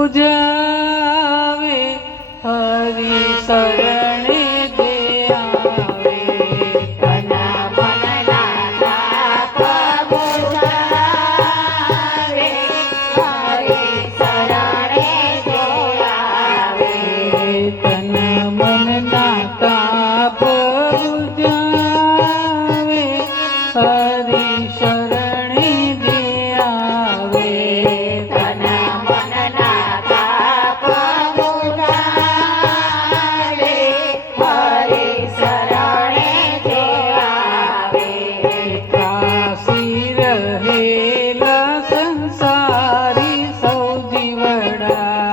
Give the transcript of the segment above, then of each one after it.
બુજાવે હરિ શરણે જે આવે તન મનના તાપ બુઝાવે હરિ શરણે જે આવે તન મનના તાપ બુજાવે હરિ શરણે જે આવે તન મનના તાપ બુઝાવે હરિ શરણે જે આવે ત્રાસી રહેલા સંસારી સૌ જીવડા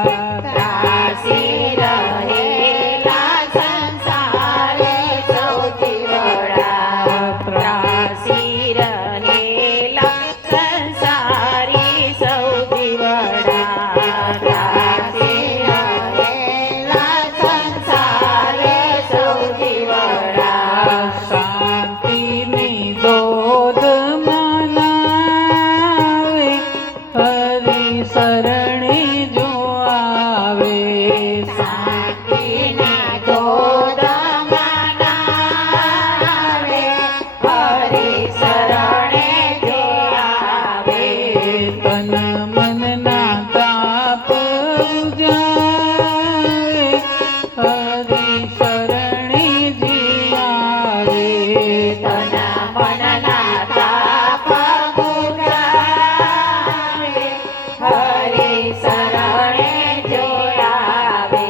ત્રાસી રહેલા સંસારે સૌથી વડા ત્રાસી રહેલા સંસારી સૌથી વડા ત્રાસી રહેલા સંસારે સૌથી વડા શાંતિની દોધ મનાવે હરિ શરણે જો આવે શાંતિની ગોદ મનાવે હરિ શરણે જે આવે તન મનના તાપ બુજાવે હરિ શરણે જે આવે તન મનના તાપ બુઝાવે હરિ શરણે જે આવે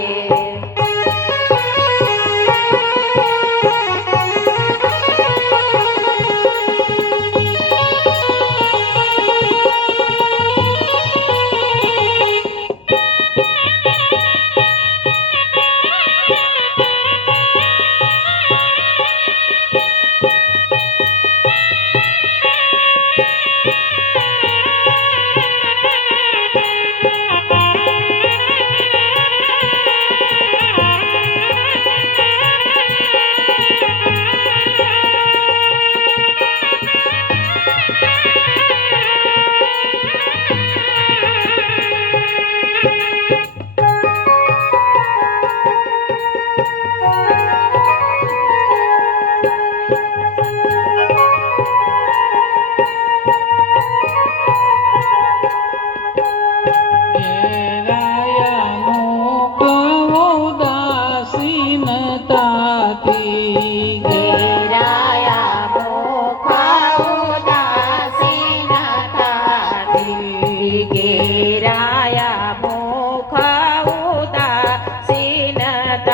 ઘેરાયા મુખ ઉદાસીનતાથી ઘેરાયા મુખ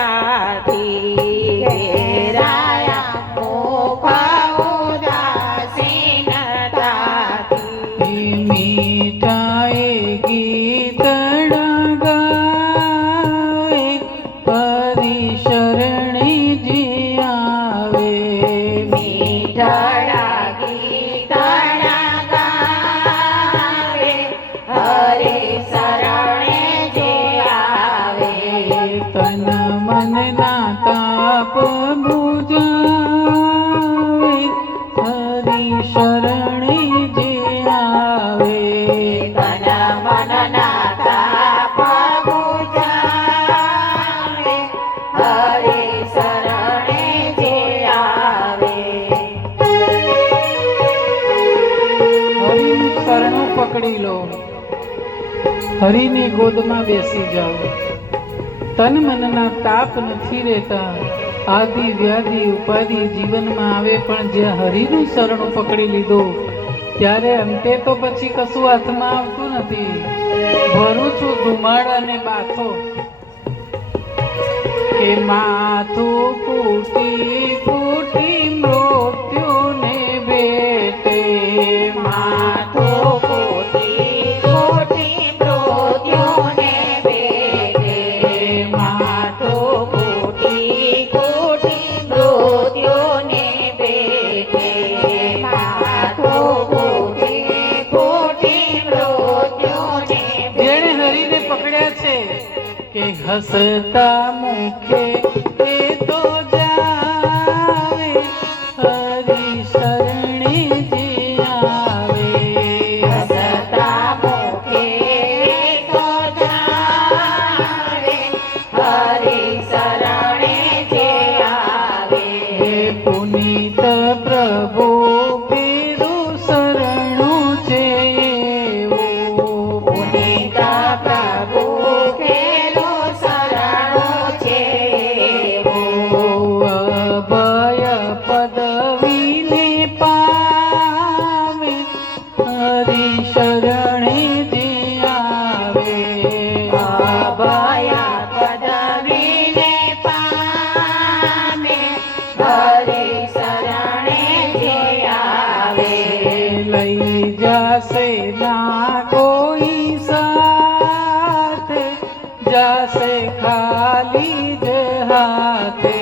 ઉદાસીનતાથી ઘેરાયા મુખ ઉદાસીનતાથી મીઠાએ ગીતડા ગાવે હરિ શરણે જે આવે મીઠડા ગીતડા ગાવે હરિ શરણે જે આવે તન મનના તાપ બુજાવે હરિ શરણે જે આવે તન મનના તાપ બુઝાવે હરિ શરણે જે આવે હરિનું શરણું પકડી લો હરિની ગોદમાં બેસી જાઓ તન મનના તાપ નથી રહેતા આદિ વ્યાધિ ઉપાધિ જીવનમાં આવે પણ જ્યાં હરિનું શરણું પકડી લીધું ત્યારે અંતે તો પછી કશું હાથમાં આવતું નથી ભરું છું ધુમાડ અને બાથો કે માથું કૂટી કૂટી મૃત્યુને ભેટે માથું કોટી કોટી મૃત્યુને ભેટે માથું કોટી કોટી મૃત્યુને ભેટે માથું કોટી કોટી મૃત્યુને જેણે હરિને પકડ્યા છે કે હસતા મુખે એ તો જાવે હરિ શરણે જે આવે હસતા મુખે તો જા હરી શરણે જે આવે અભયા પદવીને પામે હરી શરણે જે આવે લઈ જાશે ના કોઈ સાથ જાશે ખાલી જ હાથે